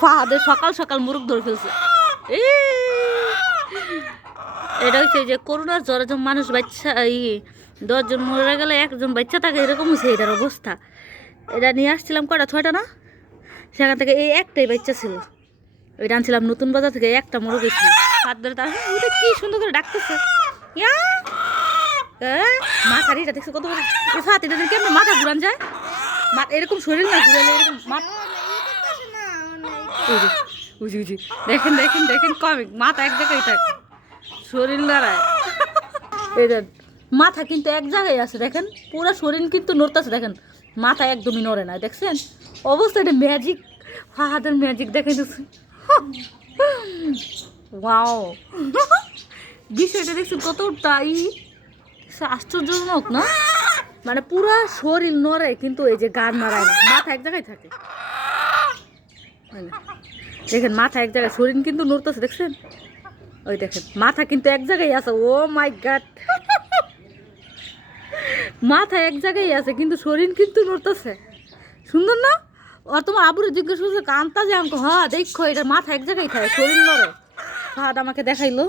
ফাহাদের সকাল সকাল মুরগ ধরে ফেলছে। এটা হচ্ছে যে করোনার জ্বরে যখন মানুষ বাচ্চা 10 জন মরে গেলে একজন বাচ্চা থাকে, এরকম হচ্ছে এটার অবস্থা। এটা নিয়ে আসছিলাম কটা 6টা না, সেখান থেকে এই একটাই বাচ্চা ছিল। ওইটা আনছিলাম নতুন বাজার থেকে, একটা মরে গেছিল। হাত ধরে তার ওইটা কি সুন্দর করে ডাকতেছে। মাথা এটা দেখছে কত বড় হাত, এটা দেখে আমরা মাথা ঘুরান যায়, এরকম শরীর না ঘুরালে এরকম বুঝি বুঝি। দেখেন দেখেন দেখেন কমিক, মাথা এক জায়গায় থাকে, শরীর লড়ায়। এই দেন মাথা কিন্তু এক জায়গায় আছে, দেখেন পুরো শরীর কিন্তু নড়তেছে, দেখেন মাথা একদমই নড়ে না, দেখছেন অবস্থা। এটা ম্যাজিক, ফাহাদের ম্যাজিক দেখে দিচ্ছি। ওয়াও, বিষয়টা দেখছেন কতটাই আশ্চর্যজনক না? মানে পুরা শরীর নড়ে কিন্তু এই যে গান নাড়ায় না, মাথা এক জায়গায় থাকে। দেখেন মাথা এক জায়গায়, শরীর কিন্তু নড়তেছে, দেখছেন ওই দেখেন মাথা কিন্তু এক জায়গায় আছে। ও মাই গড, মাথা এক জায়গায় আছে কিন্তু শরীর কিন্তু নড়তেছে। সুন্দর না? আর তোমার আবুরে জিজ্ঞেস করছে কান্তা যে আমাকে, হ্যাঁ দেখো এটা মাথা এক জায়গায় থাকে, শরীর নড়ে। ফাহাদ আমাকে দেখাইলো।